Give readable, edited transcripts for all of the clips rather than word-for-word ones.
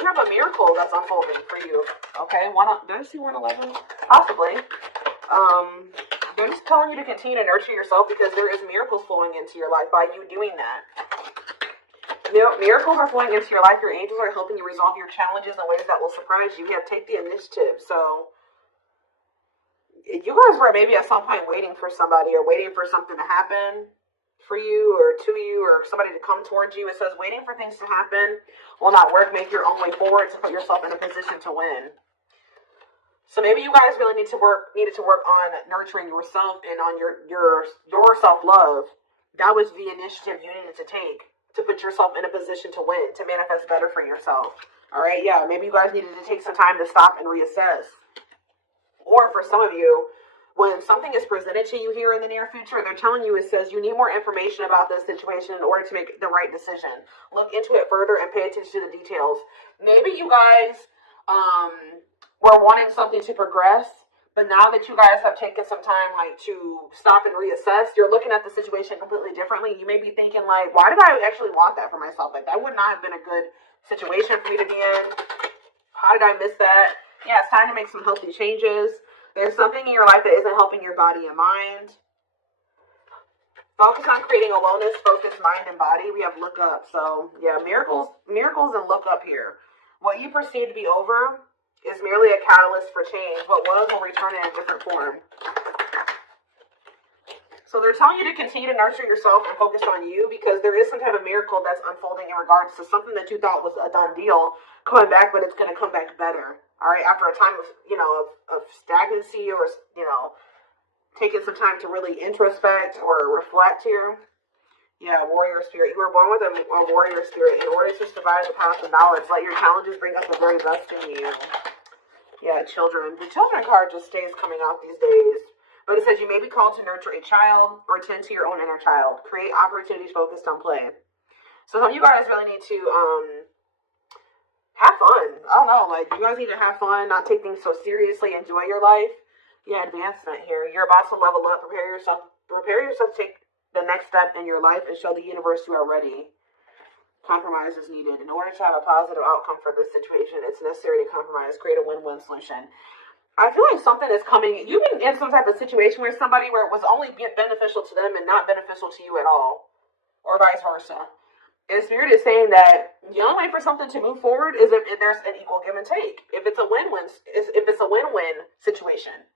you have a miracle that's unfolding for you. Okay, did I see 111? Possibly. They're just telling you to continue to nurture yourself because there is miracles flowing into your life by you doing that. Miracles are flowing into your life. Your angels are helping you resolve your challenges in ways that will surprise you. You have take the initiative. So you guys were maybe at some point waiting for somebody or waiting for something to happen for you or to you or somebody to come towards you. It says waiting for things to happen will not work. Make your own way forward to put yourself in a position to win. So maybe you guys really needed to work on nurturing yourself and on your self-love. That was the initiative you needed to take to put yourself in a position to win, to manifest better for yourself. All right, yeah, maybe you guys needed to take some time to stop and reassess. Or for some of you, when something is presented to you here in the near future, they're telling you, it says you need more information about this situation in order to make the right decision. Look into it further and pay attention to the details. Maybe you guys were wanting something to progress, but now that you guys have taken some time to stop and reassess, you're looking at the situation completely differently. You may be thinking why did I actually want that for myself? That would not have been a good situation for me to be in. How did I miss that? Yeah, it's time to make some healthy changes. There's something in your life that isn't helping your body and mind. Focus on creating a wellness-focused mind and body. We have look up. So, yeah, miracles and look up here. What you perceive to be over is merely a catalyst for change. What was will return in a different form. So they're telling you to continue to nurture yourself and focus on you because there is some type of miracle that's unfolding in regards to something that you thought was a done deal coming back, but it's going to come back better. All right, after a time of stagnancy or taking some time to really introspect or reflect here. Yeah, warrior spirit. You were born with a warrior spirit. In order to survive the path of knowledge, let your challenges bring out the very best in you. Yeah, children. The children card just stays coming out these days. But it says you may be called to nurture a child or tend to your own inner child. Create opportunities focused on play. So some of you guys really need to have fun. I don't know. You guys need to have fun, not take things so seriously. Enjoy your life. Yeah, advancement here. You're about to level up. Prepare yourself to take the next step in your life and show the universe you are ready. Compromise is needed. In order to have a positive outcome for this situation, it's necessary to compromise, create a win-win solution. I feel like something is coming. You've been in some type of situation where it was only beneficial to them and not beneficial to you at all, or vice versa. And Spirit is saying that the only way for something to move forward is if there's an equal give and take. If it's a win-win situation.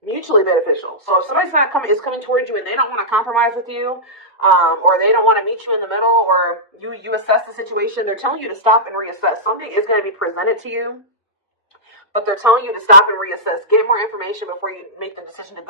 Mutually beneficial. So if somebody's is coming towards you and they don't want to compromise with you, or they don't want to meet you in the middle, or you assess the situation, they're telling you to stop and reassess. Something is going to be presented to you, but they're telling you to stop and reassess. Get more information before you make the decision to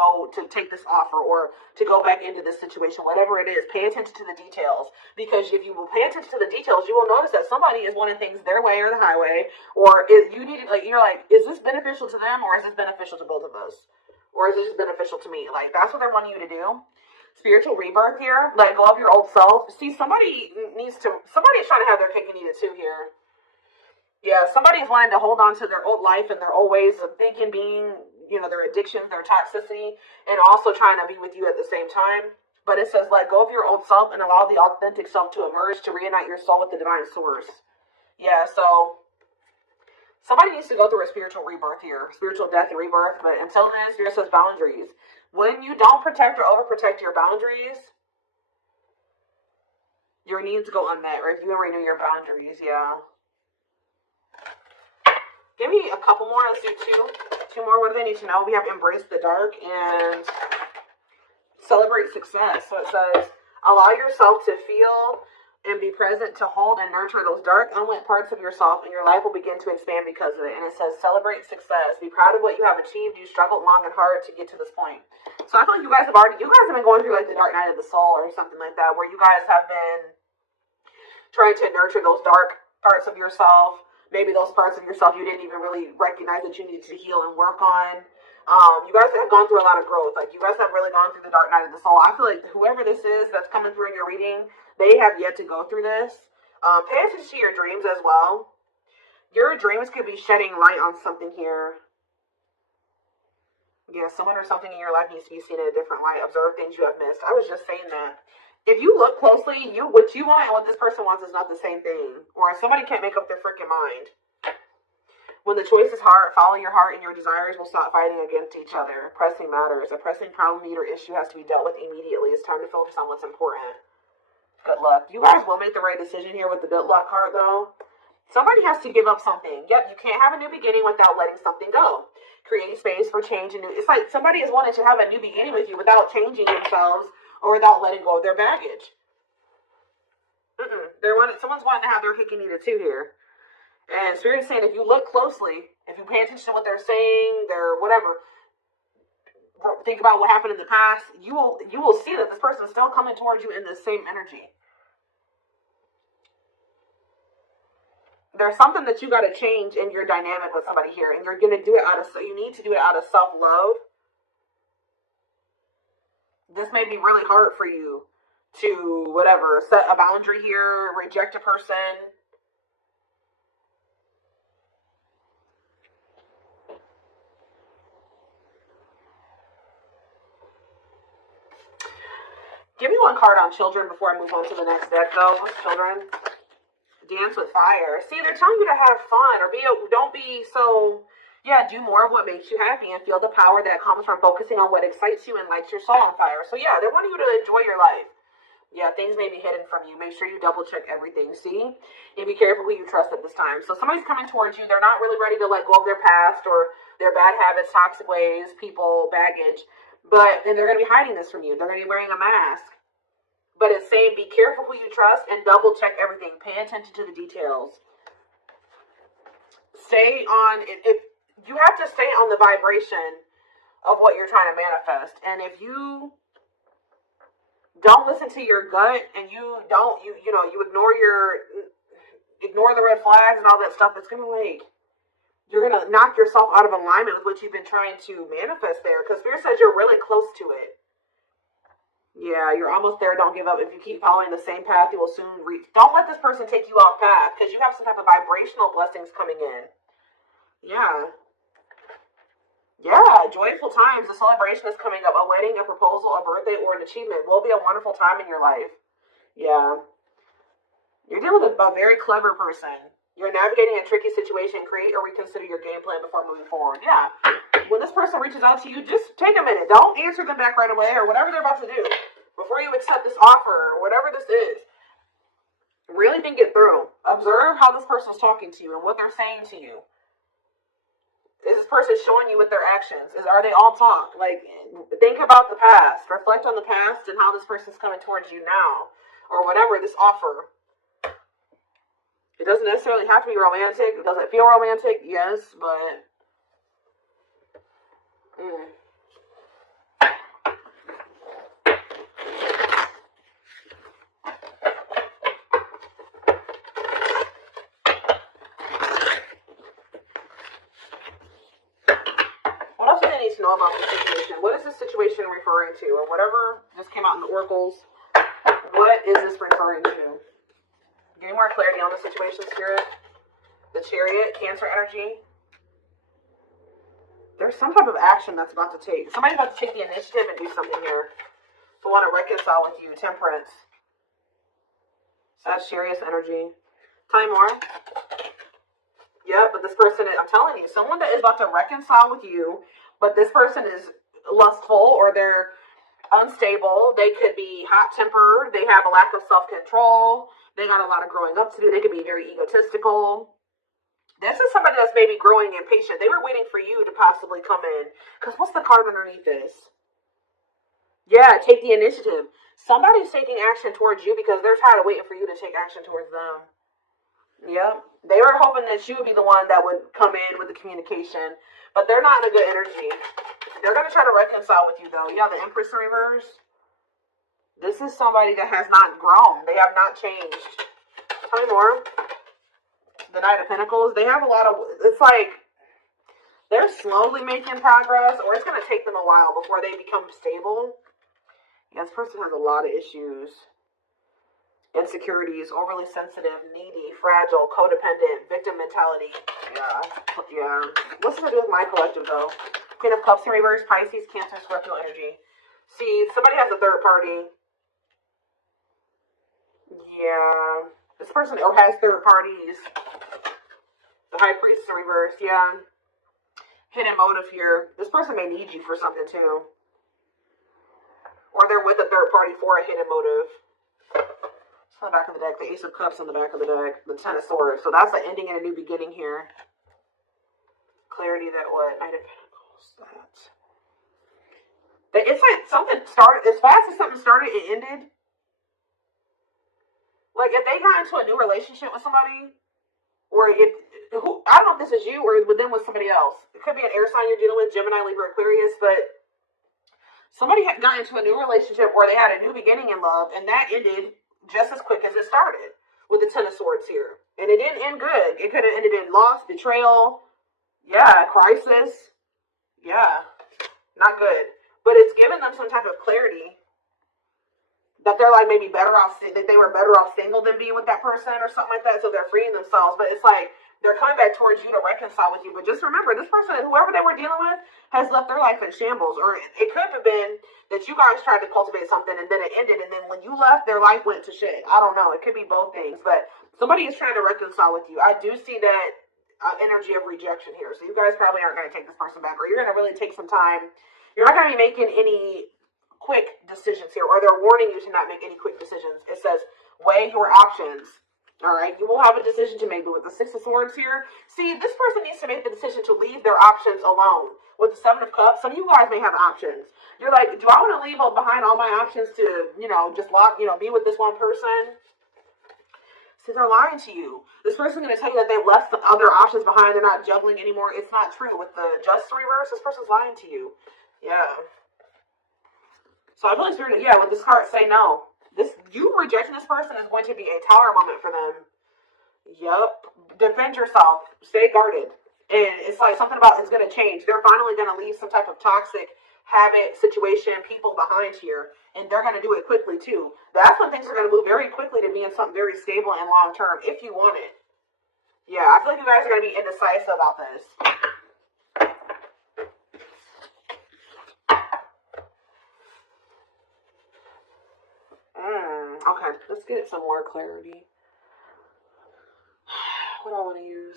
take this offer or to go back into this situation. Whatever it is, pay attention to the details, because if you will pay attention to the details, you will notice that somebody is wanting things their way or the highway, or is this beneficial to them, or is this beneficial to both of us? Or is it just beneficial to me? That's what they're wanting you to do. Spiritual rebirth here. Let go of your old self. See, somebody's trying to have their cake and eat it too here. Yeah, somebody's wanting to hold on to their old life and their old ways of thinking, being, their addictions, their toxicity, and also trying to be with you at the same time. But it says, let go of your old self and allow the authentic self to emerge to reunite your soul with the divine source. Yeah, so somebody needs to go through a spiritual rebirth here, spiritual death and rebirth, but until then, Spirit says boundaries. When you don't protect or overprotect your boundaries, your needs go unmet. Review and renew your boundaries, yeah. Give me a couple more. Let's do two more. What do they need to know? We have embrace the dark and celebrate success. So it says, allow yourself to feel and be present to hold and nurture those dark, unlit parts of yourself, and your life will begin to expand because of it. And it says, celebrate success. Be proud of what you have achieved. You struggled long and hard to get to this point. So I feel like you guys have been going through the dark night of the soul or something like that, where you guys have been trying to nurture those dark parts of yourself. Maybe those parts of yourself you didn't even really recognize that you needed to heal and work on. You guys have gone through a lot of growth. You guys have really gone through the dark night of the soul. I feel like whoever this is that's coming through in your reading, they have yet to go through this. Pay attention to your dreams as well. Your dreams could be shedding light on something here. Yeah, someone or something in your life needs to be seen in a different light. Observe things you have missed. I was just saying that. if you look closely, what you want and what this person wants is not the same thing. Or somebody can't make up their freaking mind. When the choice is hard, follow your heart and your desires will stop fighting against each other. Pressing matters. A pressing problem, need, or issue has to be dealt with immediately. It's time to focus on what's important. Good luck. You guys will make the right decision here with the good luck card, though. Somebody has to give up something. Yep, you can't have a new beginning without letting something go. Creating space for change and new. It's like somebody is wanting to have a new beginning with you without changing themselves or without letting go of their baggage. Someone's wanting to have their cake and eat it too here. And Spirit is saying, if you look closely, if you pay attention to what they're saying, their whatever, think about what happened in the past, you will see that this person is still coming towards you in the same energy. There's something that you got to change in your dynamic with somebody here, and you're going to do it you need to do it out of self-love. This may be really hard for you to, whatever, set a boundary here, reject a person. Give me one card on children before I move on to the next deck, though. Children. Dance with fire. See, they're telling you to have fun or don't be so, do more of what makes you happy and feel the power that comes from focusing on what excites you and lights your soul on fire. So yeah, they're wanting you to enjoy your life. Yeah, things may be hidden from you. Make sure you double check everything. See? And be careful who you trust at this time. So somebody's coming towards you. They're not really ready to let go of their past or their bad habits, toxic ways, people, baggage. And they're going to be hiding this from you. They're going to be wearing a mask. But it's saying be careful who you trust and double check everything. Pay attention to the details. Stay on it. You have to stay on the vibration of what you're trying to manifest. And if you don't listen to your gut and you ignore the red flags and all that stuff, it's going to you're going to knock yourself out of alignment with what you've been trying to manifest there. Because Spirit says you're really close to it. Yeah, you're almost there. Don't give up. If you keep following the same path, you will soon reach. Don't let this person take you off path because you have some type of vibrational blessings coming in. Yeah. Yeah, joyful times. A celebration is coming up. A wedding, a proposal, a birthday, or an achievement will be a wonderful time in your life. Yeah. You're dealing with a very clever person. You're navigating a tricky situation. Create or reconsider your game plan before moving forward. Yeah. When this person reaches out to you, just take a minute. Don't answer them back right away or whatever they're about to do. Before you accept this offer or whatever this is, really think it through. Observe how this person is talking to you and what they're saying to you. Is this person showing you with their actions? Are they all talk? Think about the past. Reflect on the past and how this person's coming towards you now. Or whatever, this offer. It doesn't necessarily have to be romantic. Does it feel romantic? Yes, but... What else do they need to know about this situation? What is this situation referring to? Or whatever just came out in the oracles. What is this referring to? Give me more clarity on the situation, Spirit. The Chariot, Cancer energy. There's some type of action that's about to take. Somebody's about to take the initiative and do something here. To want to reconcile with you. Temperance. Sagittarius energy. Tell me more. Yeah, but this person, I'm telling you, someone that is about to reconcile with you, but this person is lustful or they're unstable. They could be hot-tempered. They have a lack of self-control. They got a lot of growing up to do. They could be very egotistical. This is somebody that's maybe growing impatient. They were waiting for you to possibly come in. Because what's the card underneath this? Yeah, take the initiative. Somebody's taking action towards you because they're tired of waiting for you to take action towards them. Yep. They were hoping that you would be the one that would come in with the communication. But they're not in a good energy. They're going to try to reconcile with you, though. Yeah, the Empress in reverse. This is somebody that has not grown. They have not changed. Tell me more. The Knight of Pentacles. They have a lot of... It's like they're slowly making progress, or it's going to take them a while before they become stable. Yeah, this person has a lot of issues. Insecurities, overly sensitive, needy, fragile, codependent, victim mentality. Yeah. What's this to do with my collective, though? Queen of Cups in reverse, Pisces, Cancer, Scorpio energy. See, somebody has a third party. Yeah. This person has third parties. The High Priestess in reverse, yeah. Hidden motive here. This person may need you for something too. Or they're with a third party for a hidden motive. It's on the back of the deck. The Ace of Cups on the back of the deck. The Ten of Swords. So that's an ending and a new beginning here. Clarity that what? Knight of Pentacles. It's like something started, as fast as something started, it ended. Like if they got into a new relationship with somebody, or I don't know if this is you or with them with somebody else. It could be an air sign you're dealing with, Gemini, Libra, Aquarius, but somebody had got into a new relationship where they had a new beginning in love, and that ended just as quick as it started with the Ten of Swords here. And it didn't end good. It could have ended in loss, betrayal, yeah, crisis. Yeah, not good. But it's given them some type of clarity that they're like maybe better off, that they were better off single than being with that person or something like that. So they're freeing themselves. But it's like they're coming back towards you to reconcile with you. But just remember, this person, whoever they were dealing with, has left their life in shambles. Or it could have been that you guys tried to cultivate something and then it ended. And then when you left, their life went to shit. I don't know. It could be both things. But somebody is trying to reconcile with you. I do see that energy of rejection here. So you guys probably aren't going to take this person back. Or you're going to really take some time. You're not going to be making any quick decisions here, or they're warning you to not make any quick decisions. It says, weigh your options. All right, you will have a decision to make. But with the Six of Swords here, see, this person needs to make the decision to leave their options alone. With the Seven of Cups, some of you guys may have options. You're like, do I want to leave behind all my options to, just be with this one person? See, they're lying to you. This person's going to tell you that they've left the other options behind. They're not juggling anymore. It's not true. With the Justice reverse, this person's lying to you. Yeah. So I feel like Spirit, with this card, say no. You rejecting this person is going to be a tower moment for them. Yup. Defend yourself. Stay guarded. And it's like something about it's going to change. They're finally going to leave some type of toxic habit, situation, people behind here. And they're going to do it quickly too. That's when things are going to move very quickly to being something very stable and long term, if you want it. Yeah, I feel like you guys are going to be indecisive about this. Okay, let's get some more clarity. What do I want to use?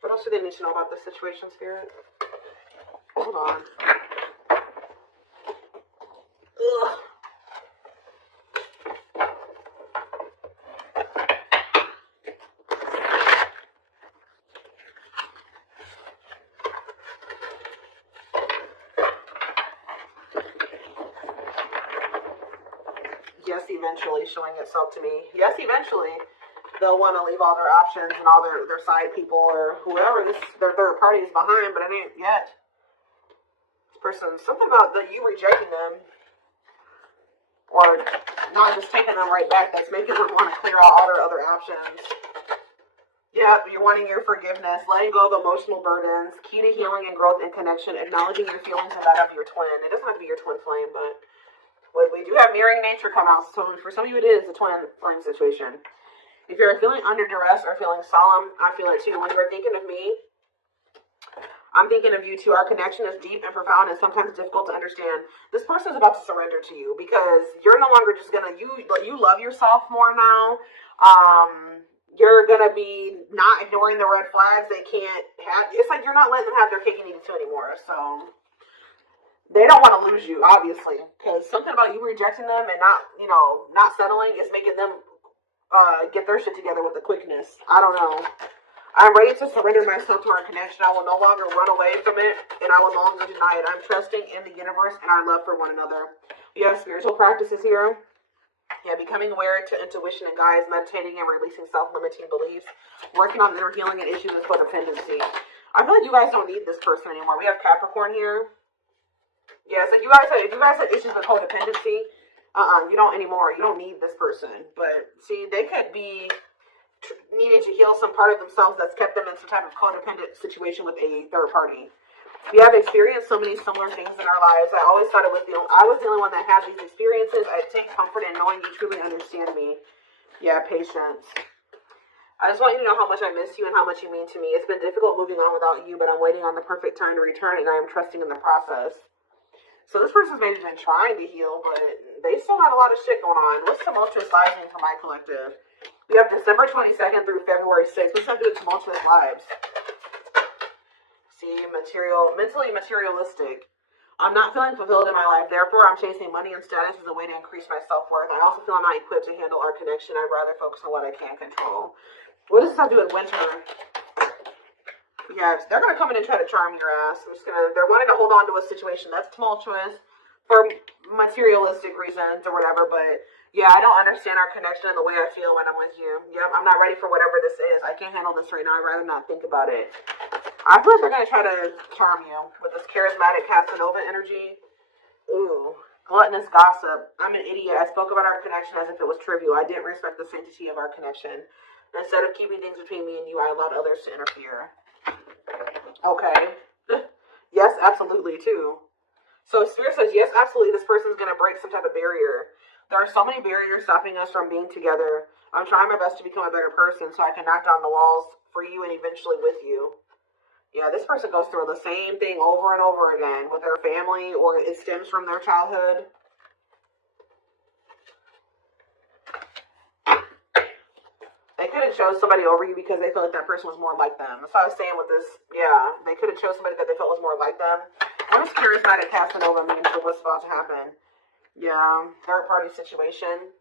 What else do they need to know about this situation, Spirit? Hold on. Ugh. Yes, eventually showing itself to me. Yes, eventually they'll want to leave all their options and all their side people or whoever their third party is behind, but it ain't yet. This person, something about you rejecting them or not just taking them right back, that's making them want to clear out all their other options. Yeah, you're wanting your forgiveness, letting go of emotional burdens, key to healing and growth and connection, acknowledging your feelings and that of your twin. It doesn't have to be your twin flame, but we do have mirroring nature come out, so for some of you it is a twin flame situation. If you're feeling under duress or feeling solemn, I feel it too. When you're thinking of me, I'm thinking of you too. Our connection is deep and profound and sometimes difficult to understand. This person is about to surrender to you because you're no longer just gonna, you love yourself more now. You're gonna be not ignoring the red flags they can't have. It's like you're not letting them have their cake and eat it too anymore, so they don't want to lose you, obviously, because something about you rejecting them and not settling is making them get their shit together with the quickness. I don't know. I'm ready to surrender myself to our connection. I will no longer run away from it, and I will no longer deny it. I'm trusting in the universe and our love for one another. We have spiritual practices here. Yeah, becoming aware to intuition and guides, meditating and releasing self-limiting beliefs, working on inner healing and issues with codependency. I feel like you guys don't need this person anymore. We have Capricorn here. Yeah, so if you guys have issues with codependency, you don't anymore. You don't need this person. But see, they could be needing to heal some part of themselves that's kept them in some type of codependent situation with a third party. We have experienced so many similar things in our lives. I always thought I was the only one that had these experiences. I take comfort in knowing you truly understand me. Yeah, patience. I just want you to know how much I miss you and how much you mean to me. It's been difficult moving on without you, but I'm waiting on the perfect time to return, and I am trusting in the process. So this person's maybe been trying to heal, but they still got a lot of shit going on. What's tumultuous lives for my collective? We have December 22nd through February 6th. What's that do with tumultuous lives? See, mentally materialistic. I'm not feeling fulfilled in my life, therefore I'm chasing money and status as a way to increase my self-worth. I also feel I'm not equipped to handle our connection. I'd rather focus on what I can control. What does this have to do with winter? Yes, they're going to come in and try to charm your ass. They're wanting to hold on to a situation that's tumultuous for materialistic reasons or whatever, but yeah, I don't understand our connection and the way I feel when I'm with you. Yep, I'm not ready for whatever this is. I can't handle this right now. I'd rather not think about it. I feel like they're going to try to charm you with this charismatic Casanova energy. Ooh, gluttonous gossip. I'm an idiot. I spoke about our connection as if it was trivial. I didn't respect the sanctity of our connection. Instead of keeping things between me and you, I allowed others to interfere. Okay. Yes, absolutely, too. So Spirit says, yes, absolutely, this person's going to break some type of barrier. There are so many barriers stopping us from being together. I'm trying my best to become a better person so I can knock down the walls for you and eventually with you. Yeah, this person goes through the same thing over and over again with their family, or it stems from their childhood. They could have chose somebody over you because they felt like that person was more like them. That's what I was saying with this. Yeah, they could have chose somebody that they felt was more like them. What does charismatic Casanova mean for what's about to happen? Yeah, third party situation.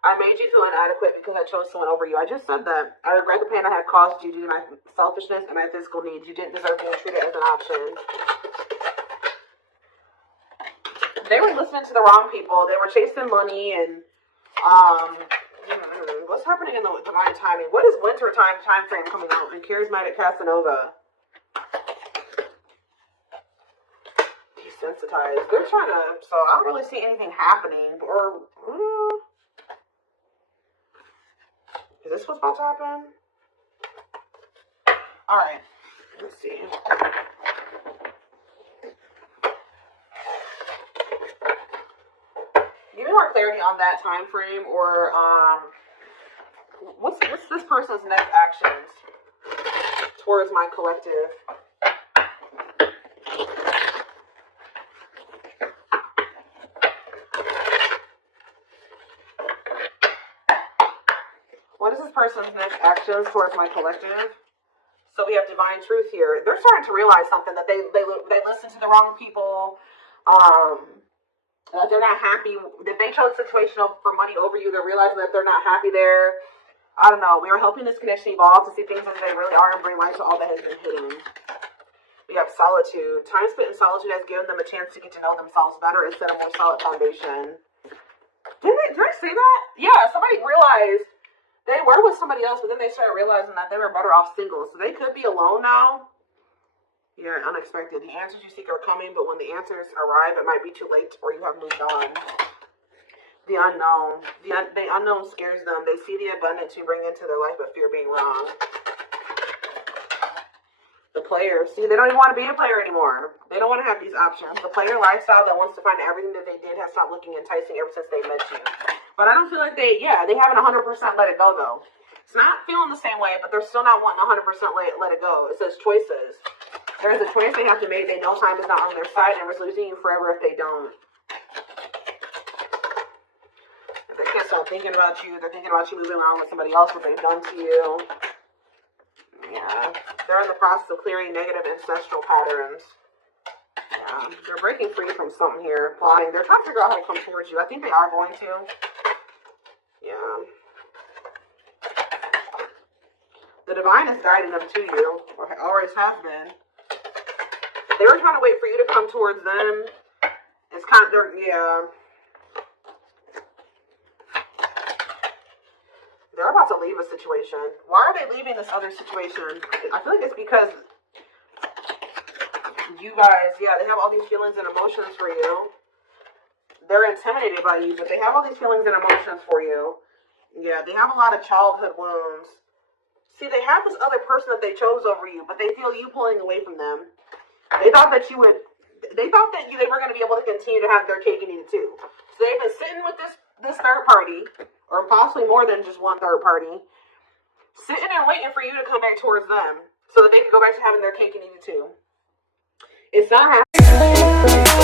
I made you feel inadequate because I chose someone over you. I just said that. I regret the pain I have caused you due to my selfishness and my physical needs. You didn't deserve being treated as an option. They were listening to the wrong people. They were chasing money and, what's happening in the divine timing? What is winter time frame coming out in charismatic Casanova? Desensitized. They're trying to, so I don't really see anything happening, or, is this what's about to happen? Alright, let's see. Give me more clarity on that time frame, or what's this person's next actions towards my collective? What is this person's next actions towards my collective? So we have divine truth here. They're starting to realize something, that they listen to the wrong people. That they're not happy. That they chose a situation for money over you. They're realizing that they're not happy there. I don't know. We were helping this connection evolve to see things as they really are and bring light to all that has been hidden. We have solitude. Time spent in solitude has given them a chance to get to know themselves better and set a more solid foundation. Did I say that? Yeah, somebody realized they were with somebody else, but then they started realizing that they were better off single. So they could be alone now. Yeah, unexpected. The answers you seek are coming, but when the answers arrive, it might be too late or you have moved on. The unknown. The unknown scares them. They see the abundance you bring into their life, but fear being wrong. The player. See, they don't even want to be a player anymore. They don't want to have these options. The player lifestyle that wants to find everything that they did has stopped looking enticing ever since they met you. But I don't feel like they haven't 100% let it go, though. It's not feeling the same way, but they're still not wanting 100% let it go. It says choices. There's a choice they have to make. They know time is not on their side and it's losing you forever if they don't. If they can't stop thinking about you, they're thinking about you moving around with somebody else, what they've done to you. Yeah. They're in the process of clearing negative ancestral patterns. Yeah. They're breaking free from something here. Plotting. They're trying to figure out how to come towards you. I think they are going to. Yeah. The divine is guiding them to you, or always has been. They were trying to wait for you to come towards them. It's kind of, yeah. They're about to leave a situation. Why are they leaving this other situation? I feel like it's because you guys, yeah, they have all these feelings and emotions for you. They're intimidated by you, but they have all these feelings and emotions for you. Yeah, they have a lot of childhood wounds. See, they have this other person that they chose over you, but they feel you pulling away from them. They thought that they were going to be able to continue to have their cake and eat it too. So they've been sitting with this third party, or possibly more than just one third party, Sitting and waiting for you to come back towards them so that they can go back to having their cake and eat it too. It's not happening.